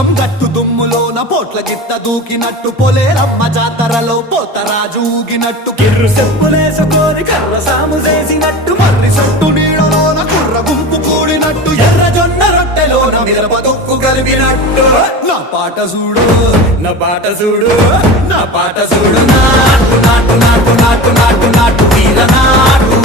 పొలం గట్టు దుమ్ములోన పోట్ల గిత్త దూకినట్టు పొలేరమ్మ జాతరలో పోతరాజు ఊగినట్టు కిర్రు చెప్పులేసుకొని కర్ర సాము చేసినట్టు మర్రి సొట్టు నీడలోన కుర్ర గుంపు కూడినట్టు ఎర్ర జొన్న రొట్టెలోన మిరప దొక్కు కలిపినట్టు నా పాట చూడు నా పాట చూడు నా పాట చూడు నాటు నాటు నాటు నాటు నాటు నాటు వీర నాటు